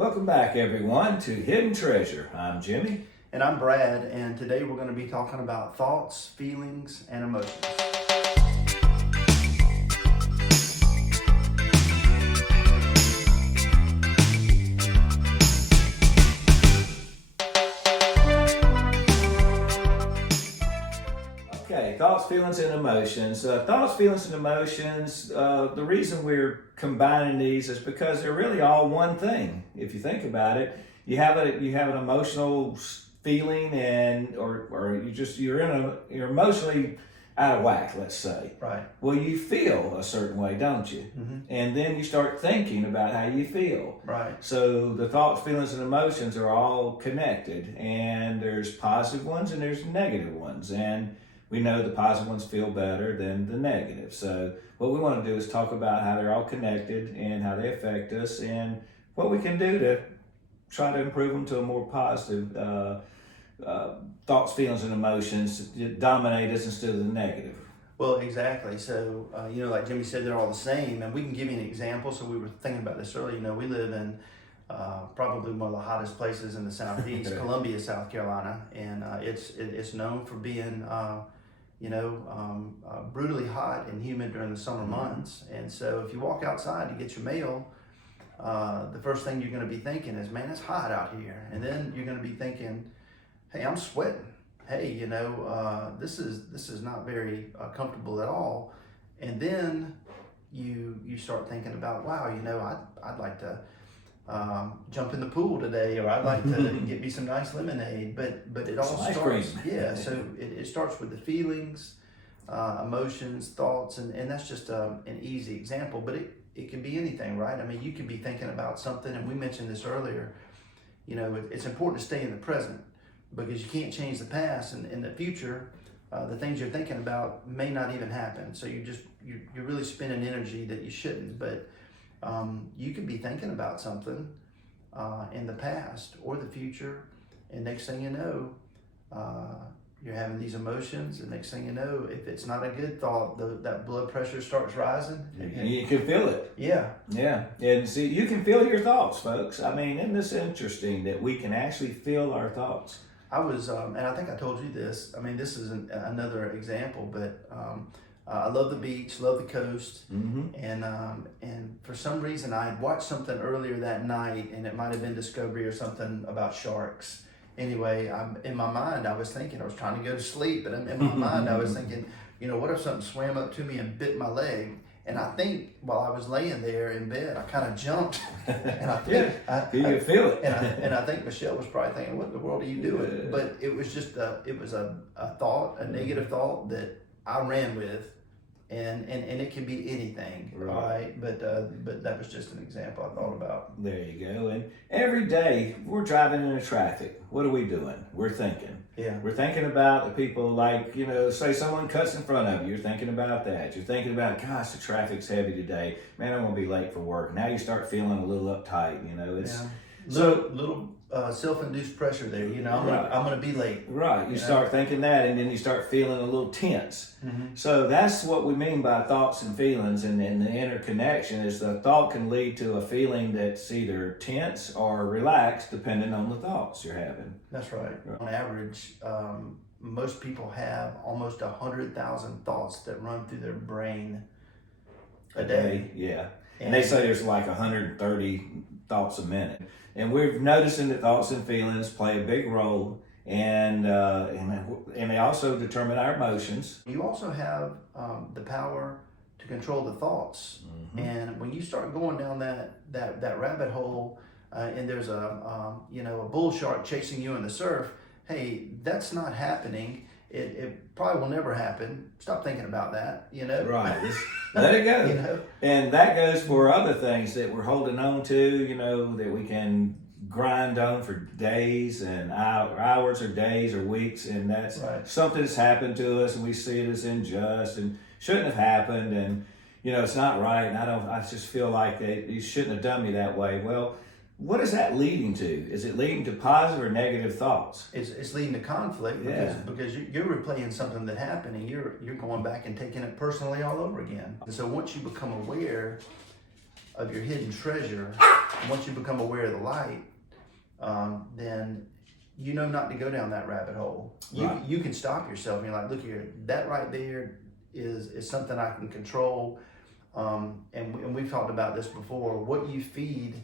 Welcome back, everyone, to Hidden Treasure. I'm Jimmy. And I'm Brad, and today we're going to be talking about thoughts, feelings, and emotions. Okay, thoughts, feelings, and emotions. Thoughts, feelings, and emotions, the reason we're combining these is because they're really all one thing. If you think about it, you have an emotional feeling, and or you're emotionally out of whack, let's say. Right. Well, you feel a certain way, don't you? Mm-hmm. And then you start thinking about how you feel. Right. So the thoughts, feelings, and emotions are all connected, and there's positive ones and there's negative ones, and we know the positive ones feel better than the negative. So what we want to do is talk about how they're all connected and how they affect us and what we can do to try to improve them to a more positive thoughts, feelings, and emotions to dominate us instead of the negative. Well, exactly. So, like Jimmy said, they're all the same, and we can give you an example. So we were thinking about this earlier. We live in probably one of the hottest places in the Southeast, Columbia, South Carolina, and it's known for being brutally hot and humid during the summer months. And so if you walk outside to get your mail, the first thing you're going to be thinking is, man, it's hot out here. And then you're going to be thinking, hey, I'm sweating. Hey, this is not very comfortable at all. And then you start thinking about, wow, I'd like to jump in the pool today, or I'd like to get me some nice lemonade. But it all starts, so it starts with the feelings, emotions, thoughts, and that's just an easy example. But it can be anything, right? I mean, you could be thinking about something, and we mentioned this earlier. It's important to stay in the present, because you can't change the past, and in the future, the things you're thinking about may not even happen. So you're really spending energy that you shouldn't. But you could be thinking about something in the past or the future, and next thing you know, you're having these emotions, and next thing you know, if it's not a good thought, that blood pressure starts rising. You can feel it. Yeah. Yeah. And see, you can feel your thoughts, folks. I mean, isn't this interesting that we can actually feel our thoughts? I was, and I think I told you this. I mean, this is another example, but I love the beach, love the coast, and for some reason I had watched something earlier that night, and it might have been Discovery or something about sharks. Anyway, in my mind I was thinking, I was trying to go to sleep, but in my mind I was thinking, what if something swam up to me and bit my leg? And I think while I was laying there in bed, I kind of jumped, and I think you can feel it. and I think Michelle was probably thinking, "What in the world are you doing?" But it was just a thought, a negative thought that I ran with, and it can be anything, right? But that was just an example I thought about. There you go. And every day we're driving into traffic. What are we doing? We're thinking. Yeah. We're thinking about the people, like, say someone cuts in front of you. You're thinking about that. You're thinking about, gosh, the traffic's heavy today. Man, I'm going to be late for work. Now you start feeling a little uptight, Little self-induced pressure there, I'm going to be late. Right. You start thinking that, and then you start feeling a little tense. Mm-hmm. So that's what we mean by thoughts and feelings, and the interconnection is the thought can lead to a feeling that's either tense or relaxed, depending on the thoughts you're having. That's right. On average, most people have almost 100,000 thoughts that run through their brain a day. Yeah. And they say there's like 130 thoughts a minute. And we're noticing that thoughts and feelings play a big role, and they also determine our emotions. You also have the power to control the thoughts. Mm-hmm. And when you start going down that rabbit hole, and there's a bull shark chasing you in the surf, hey, that's not happening. It probably will never happen. Stop thinking about that, Right. Let it go. And that goes for other things that we're holding on to, that we can grind on for days and hours or days or weeks. And that's something that's happened to us, and we see it as unjust and shouldn't have happened. And, it's not right. And I just feel like you shouldn't have done me that way. Well, what is that leading to? Is it leading to positive or negative thoughts? It's leading to conflict because you're replaying something that happened, and you're going back and taking it personally all over again. And so once you become aware of your hidden treasure, once you become aware of the light, then you know not to go down that rabbit hole. Right. You can stop yourself and you're like, look here, that right there is something I can control. And we've talked about this before. What you feed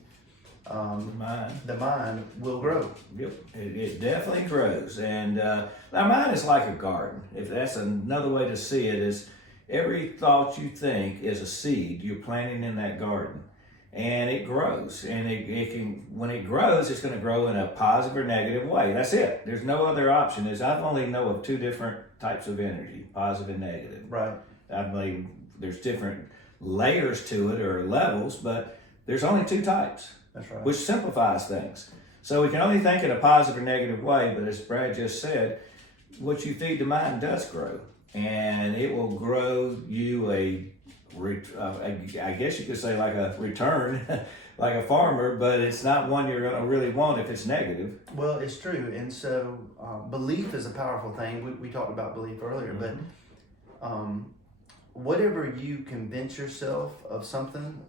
the mind will grow. Yep, it definitely grows. And our mind is like a garden. If that's another way to see it, is every thought you think is a seed you're planting in that garden. And it grows. And it can, when it grows, it's going to grow in a positive or negative way. That's it. There's no other option. I only know of two different types of energy, positive and negative. Right. I believe there's different layers to it or levels, but there's only two types. That's right. Which simplifies things. So we can only think in a positive or negative way, but as Brad just said, what you feed the mind does grow. And it will grow you I guess you could say like a return, like a farmer, but it's not one you're going to really want if it's negative. Well, it's true. And so belief is a powerful thing. We talked about belief earlier, Mm-hmm. but whatever you convince yourself of something,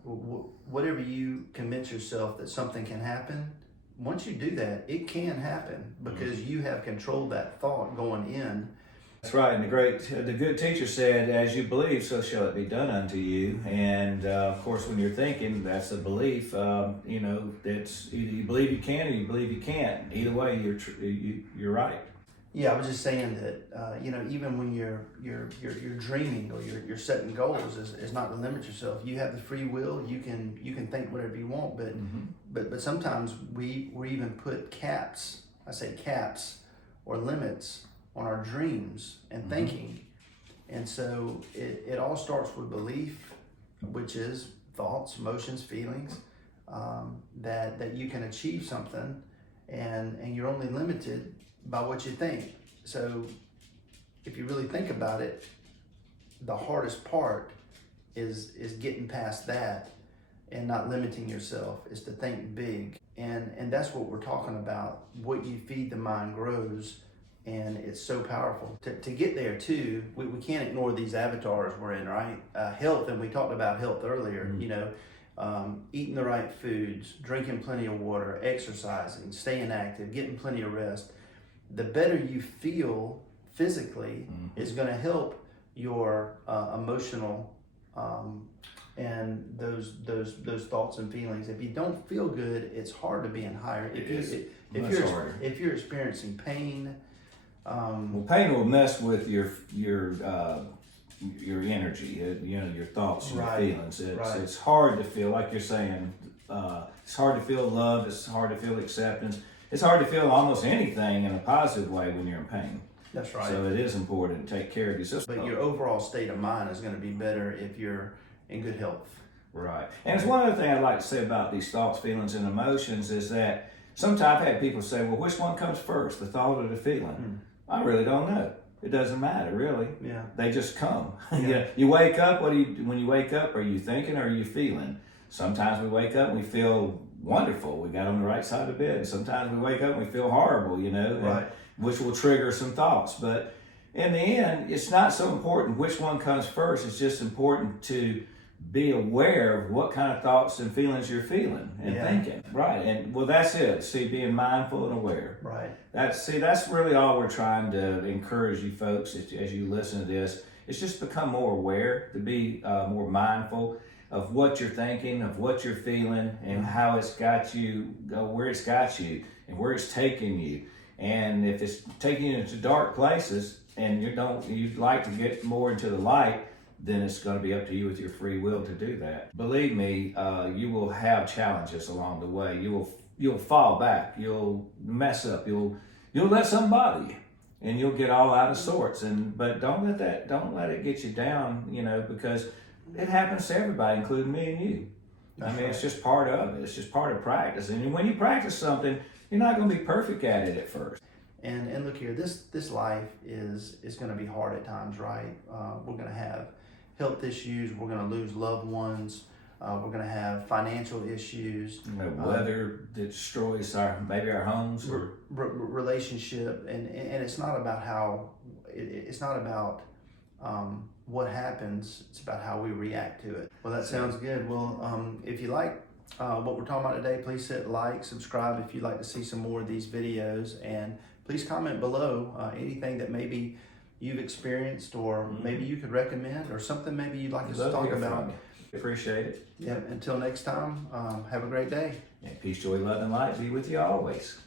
whatever you convince yourself that something can happen, once you do that, it can happen because you have controlled that thought going in. That's right. And the good teacher said, as you believe, so shall it be done unto you. And of course, when you're thinking, that's a belief. It's either you believe you can or you believe you can't. Either way, you're right. Yeah, I was just saying that even when you're dreaming or you're setting goals, is not to limit yourself. You have the free will. You can think whatever you want, but sometimes we even put caps. I say caps or limits on our dreams and thinking, and so it all starts with belief, which is thoughts, emotions, feelings, that you can achieve something, and you're only limited by what you think. So if you really think about it, the hardest part is getting past that and not limiting yourself, is to think big. And that's what we're talking about. What you feed the mind grows, and it's so powerful. To get there too, we can't ignore these avatars we're in, right? Health, and we talked about health earlier, eating the right foods, drinking plenty of water, exercising, staying active, getting plenty of rest. The better you feel physically is going to help your emotional and those thoughts and feelings. If you don't feel good, it's hard to be in higher. If you're experiencing pain, pain will mess with your energy. Your thoughts, your feelings. It's hard to feel, like you're saying. It's hard to feel love. It's hard to feel acceptance. It's hard to feel almost anything in a positive way when you're in pain. That's right. So it is important to take care of yourself. But your overall state of mind is going to be better if you're in good health. Right. And it's one other thing I'd like to say about these thoughts, feelings, and emotions is that sometimes I've had people say, well, which one comes first, the thought or the feeling? I really don't know. It doesn't matter, really. Yeah. They just come. Yeah. You wake up, when you wake up, are you thinking or are you feeling? Sometimes we wake up and we feel wonderful. We got on the right side of the bed. Sometimes we wake up and we feel horrible, Right. which will trigger some thoughts. But in the end, it's not so important which one comes first. It's just important to be aware of what kind of thoughts and feelings you're feeling and thinking. Right. And well, that's it. See, being mindful and aware. Right. That's really all we're trying to encourage you folks as you listen to this. It's just become more aware, to be more mindful of what you're thinking, of what you're feeling, and how it's got you, where it's got you, and where it's taking you. And if it's taking you into dark places, and you'd like to get more into the light, then it's going to be up to you with your free will to do that. Believe me, you will have challenges along the way. You'll fall back. You'll mess up. You'll let something bother you, and you'll get all out of sorts. But don't let it get you down. Because it happens to everybody, including me and you. It's just part of it. It's just part of practice. And when you practice something, you're not going to be perfect at it at first. And look here, this life is going to be hard at times, right? We're going to have health issues. We're going to lose loved ones. We're going to have financial issues. Weather that destroys maybe our homes. Relationship. And it's not about how, it's not about what happens. It's about how we react to it. Well, that sounds good. Well, if you like what we're talking about today, please hit like, subscribe if you'd like to see some more of these videos, and please comment below anything that maybe you've experienced or maybe you could recommend, or something maybe you'd like us to talk about. Appreciate it. Yeah, until next time, have a great day. And peace, joy, love, and light be with you always.